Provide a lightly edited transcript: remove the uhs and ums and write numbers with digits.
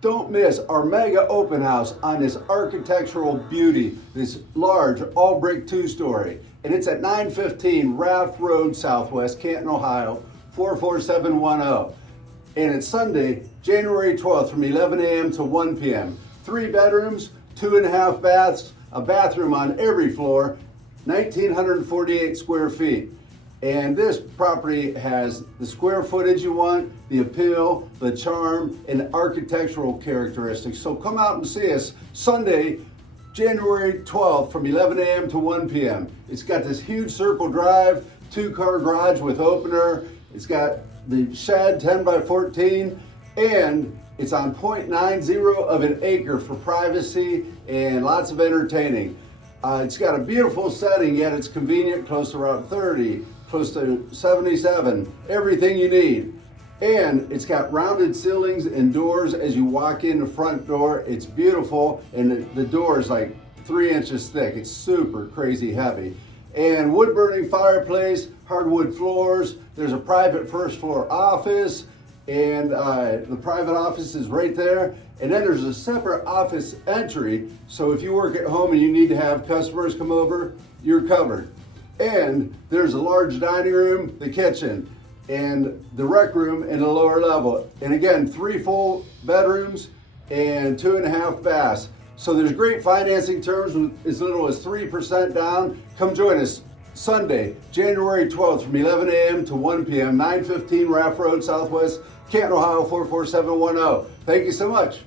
Don't miss our mega open house on this architectural beauty, this large all brick two-story. And it's at 915 Raff Road Southwest, Canton, Ohio, 44710. And it's Sunday, January 12th from 11 a.m. to 1 p.m. 3 bedrooms, 2.5 baths, a bathroom on every floor, 1,948 square feet. And this property has the square footage you want, the appeal, the charm, and architectural characteristics. So come out and see us Sunday, January 12th from 11 a.m. to 1 p.m. It's got this huge circle drive, 2-car garage with opener. It's got the shed 10 by 14, and it's on 0.90 of an acre for privacy and lots of entertaining. It's got a beautiful setting, yet it's convenient, close to around 30, close to 77, everything you need. And it's got rounded ceilings and doors as you walk in the front door. It's beautiful, and the door is like 3 inches thick. It's super crazy heavy. And wood-burning fireplace, hardwood floors. There's a private first floor office, and the private office is right there. And then there's a separate office entry, so if you work at home and you need to have customers come over, you're covered. And there's a large dining room, the kitchen, and the rec room in the lower level. And again, 3 full bedrooms and 2.5 baths. So there's great financing terms with as little as 3% down. Come join us Sunday, January 12th from 11 a.m. to 1 p.m., 915 Raff Road Southwest, Canton, Ohio, 44710. Thank you so much.